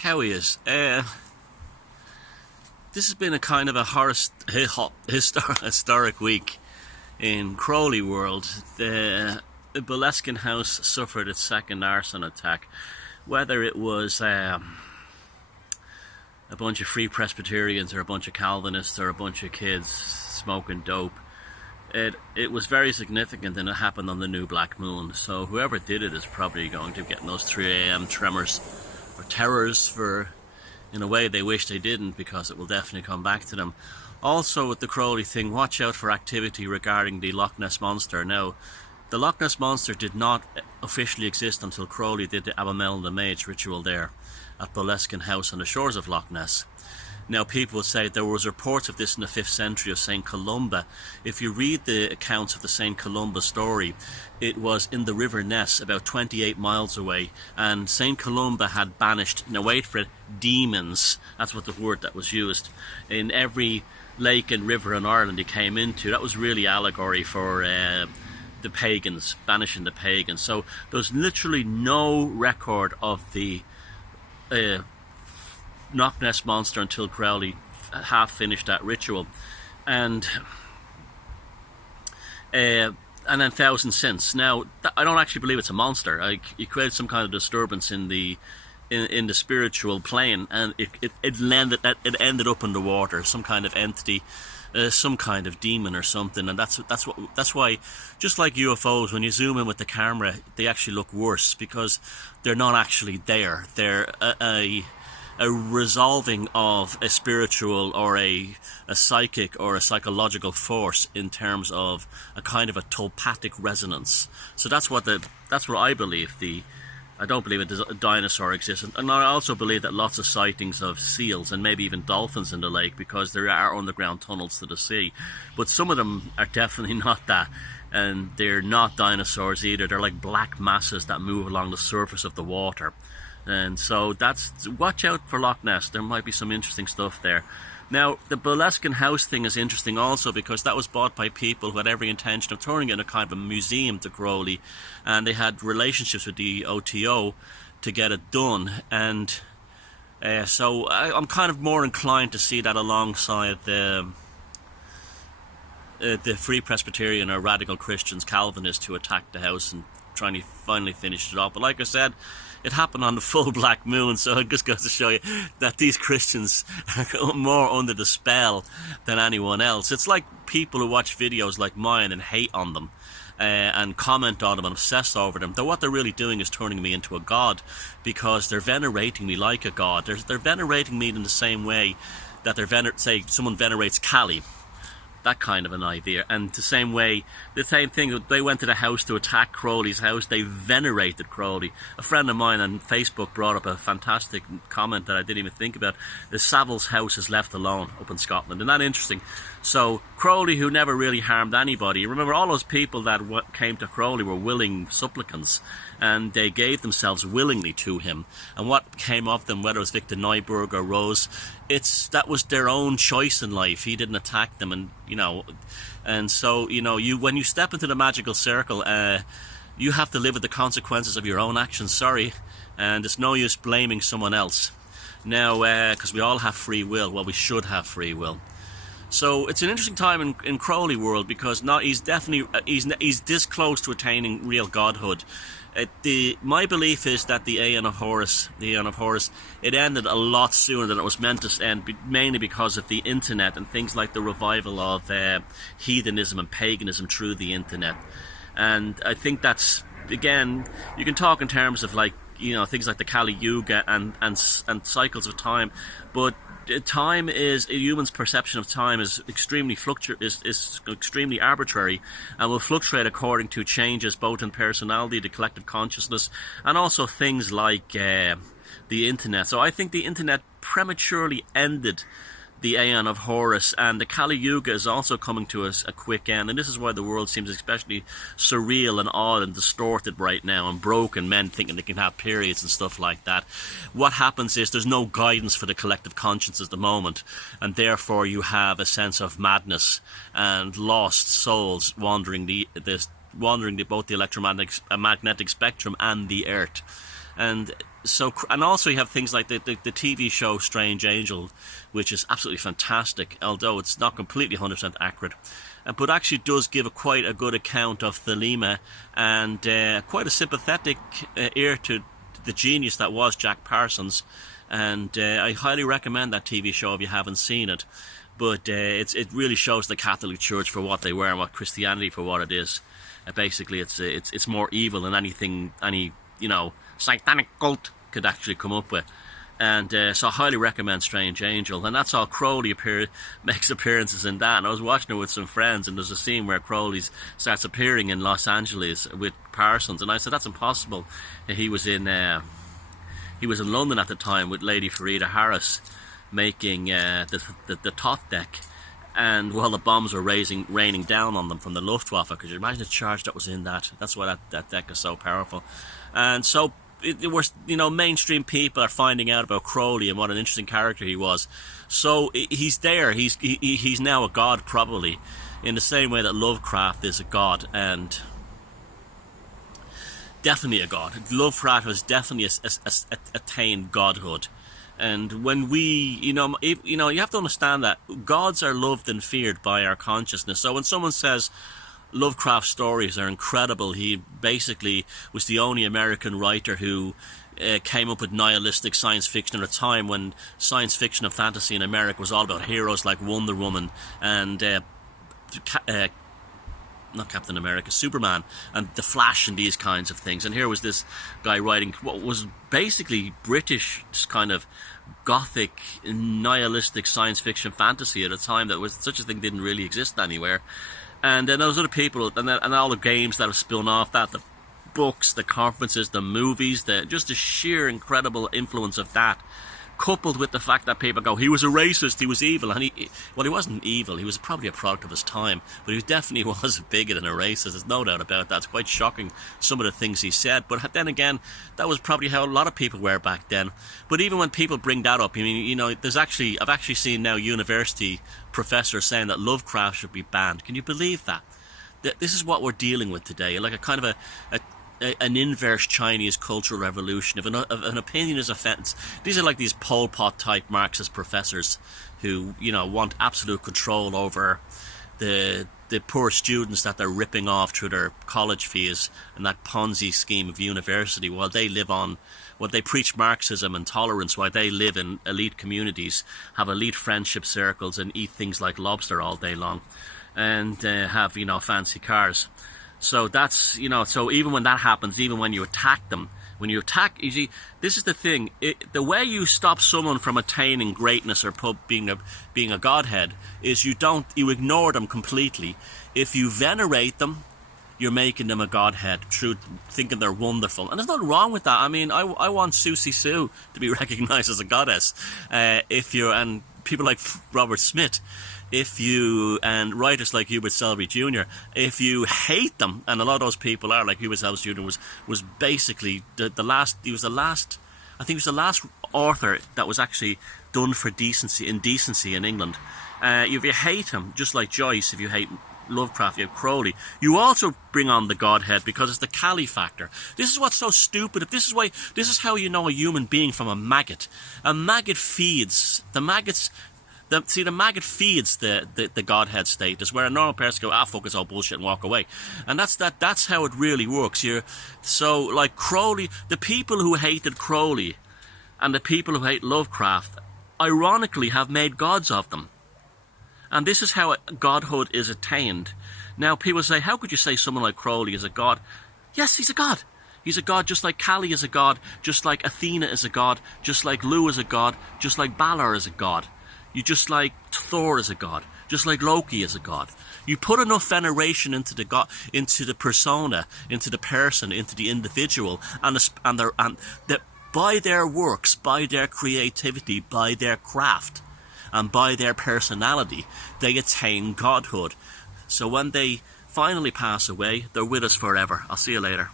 How he is. This has been a kind of a historic week in Crowley world. The Boleskine house suffered its second arson attack. Whether it was a bunch of Free Presbyterians or a bunch of Calvinists or a bunch of kids smoking dope, it was very significant, and it happened on the new black moon. So whoever did it is probably going to get those 3 a.m. tremors or terrors for, in a way, they wish they didn't, because it will definitely come back to them. Also, with the Crowley thing, watch out for activity regarding the Loch Ness Monster. Now, the Loch Ness Monster did not officially exist until Crowley did the Abramelin the Mage ritual there at Boleskine House on the shores of Loch Ness. Now, people would say there was reports of this in the 5th century of St. Columba. If you read the accounts of the St. Columba story, it was in the River Ness, about 28 miles away, and St. Columba had banished, now wait for it, demons, that's what the word that was used, in every lake and river in Ireland he came into. That was really allegory for the pagans, banishing the pagans. So there's literally no record of the Loch Ness Monster until Crowley half finished that ritual, and then thousands since. Now, I don't actually believe it's a monster. He created some kind of disturbance in the spiritual plane, and it ended up in the water, some kind of entity, some kind of demon or something. And that's why, just like UFOs, when you zoom in with the camera, they actually look worse, because they're not actually there. They're a resolving of a spiritual or a psychic or a psychological force in terms of a kind of a telepathic resonance. So that's what I believe. I don't believe a dinosaur exists, and I also believe that lots of sightings of seals and maybe even dolphins in the lake, because there are underground tunnels to the sea. But some of them are definitely not that, and they're not dinosaurs either. They're like black masses that move along the surface of the water. And so watch out for Loch Ness. There might be some interesting stuff there. Now, the Boleskine house thing is interesting also, because that was bought by people who had every intention of turning it into a kind of a museum to Crowley, and they had relationships with the OTO to get it done. And so I'm kind of more inclined to see that alongside the Free Presbyterian or Radical Christians, Calvinists, who attacked the house and trying to finally finish it off. But like I said, it happened on the full black moon, so it just goes to show you that these Christians are more under the spell than anyone else. It's like people who watch videos like mine and hate on them and comment on them and obsess over them. Though what they're really doing is turning me into a god, because they're venerating me like a god. They're venerating me in the same way that say someone venerates Kali. That kind of an idea. And the same way, the same thing, they went to the house to attack Crowley's house. They venerated Crowley. A friend of mine on Facebook brought up a fantastic comment that I didn't even think about. The Savile's house is left alone up in Scotland. Isn't that interesting? So Crowley, who never really harmed anybody, remember, all those people that came to Crowley were willing supplicants, and they gave themselves willingly to him. And what came of them, whether it was Victor Neuburg or Rose, that was their own choice in life. He didn't attack them, and so when you step into the magical circle, you have to live with the consequences of your own actions. Sorry, and it's no use blaming someone else. Now, because we all have free will. Well, we should have free will. So it's an interesting time in Crowley world, because he's definitely he's this close to attaining real godhood. My belief is that the Aeon of Horus, it ended a lot sooner than it was meant to end, mainly because of the internet and things like the revival of heathenism and paganism through the internet. And I think that's, again, you can talk in terms of things like the Kali Yuga and cycles of time, but time is, a human's perception of time is extremely extremely arbitrary, and will fluctuate according to changes both in personality, the collective consciousness, and also things like the internet. So I think the internet prematurely ended the Aeon of Horus, and the Kali Yuga is also coming to us a quick end, and this is why the world seems especially surreal and odd and distorted right now, and broken, men thinking they can have periods and stuff like that. What happens is there's no guidance for the collective conscience at the moment, and therefore you have a sense of madness and lost souls wandering both the electromagnetic spectrum and the earth. And so, and also you have things like the TV show Strange Angel, which is absolutely fantastic, although it's not completely 100% accurate, but actually does give quite a good account of Thelema, and quite a sympathetic ear to the genius that was Jack Parsons. And I highly recommend that TV show if you haven't seen it. But it really shows the Catholic Church for what they were and what Christianity for what it is. Basically, it's more evil than anything any satanic cult could actually come up with. And so I highly recommend Strange Angel. And that's how Crowley makes appearances in that. And I was watching it with some friends, and there's a scene where Crowley starts appearing in Los Angeles with Parsons, and I said that's impossible. He was in London at the time with Lady Farida Harris, making the Thoth deck, and while the bombs were raining down on them from the Luftwaffe, could you imagine the charge that was in that? That's why that deck is so powerful. And so mainstream people are finding out about Crowley and what an interesting character he was. So he's there. He's now a god, probably, in the same way that Lovecraft is a god, and definitely a god. Lovecraft has definitely attained godhood. And when we, you have to understand that gods are loved and feared by our consciousness. So when someone says Lovecraft's stories are incredible, he basically was the only American writer who came up with nihilistic science fiction at a time when science fiction and fantasy in America was all about heroes like Wonder Woman and not Captain America, Superman, and The Flash, and these kinds of things. And here was this guy writing what was basically British kind of gothic, nihilistic science fiction fantasy at a time that was such a thing didn't really exist anywhere. And then those other people, and all the games that have spun off that, the books, the conferences, the movies, just the sheer incredible influence of that, coupled with the fact that people go, he was a racist, he was evil. And he wasn't evil, he was probably a product of his time, but he definitely was a bigot and a racist, there's no doubt about that. It's quite shocking, some of the things he said, but then again, that was probably how a lot of people were back then. But even when people bring that up, I've actually seen now university professors saying that Lovecraft should be banned. Can you believe that? This is what we're dealing with today, like a kind of an inverse Chinese cultural revolution. If an opinion is offense, these are like these Pol Pot type Marxist professors who want absolute control over the poor students that they're ripping off through their college fees and that Ponzi scheme of university, while they preach Marxism and tolerance, while they live in elite communities, have elite friendship circles, and eat things like lobster all day long, and have fancy cars. So that's, so even when that happens, even when you attack them, you see, this is the thing, the way you stop someone from attaining greatness or being a godhead is you ignore them completely. If you venerate them, you're making them a godhead through thinking they're wonderful. And there's nothing wrong with that. I mean, I want Susie Sue to be recognized as a goddess. And people like Robert Smith, and writers like Hubert Selby Jr., if you hate them, and a lot of those people are, like Hubert Selby Jr. was basically the last author that was actually done for indecency in England. If you hate him, just like Joyce, if you hate Lovecraft, you have Crowley, you also bring on the godhead, because it's the Kali factor. This is what's so stupid. This is how you know a human being from a maggot. A maggot feeds the maggots. The maggot feeds the godhead status, where a normal person go, fuck, it's all bullshit, and walk away. And that's how it really works. So like Crowley, the people who hated Crowley and the people who hate Lovecraft, ironically, have made gods of them. And this is how godhood is attained. Now people say, how could you say someone like Crowley is a god? Yes, he's a god. He's a god, just like Kali is a god, just like Athena is a god, just like Lu is a god, just like Balor is a god. You just like Thor is a god, just like Loki is a god. You put enough veneration into the god, into the persona, into the person, into the individual, and by their works, by their creativity, by their craft, and by their personality, they attain godhood. So when they finally pass away, they're with us forever. I'll see you later.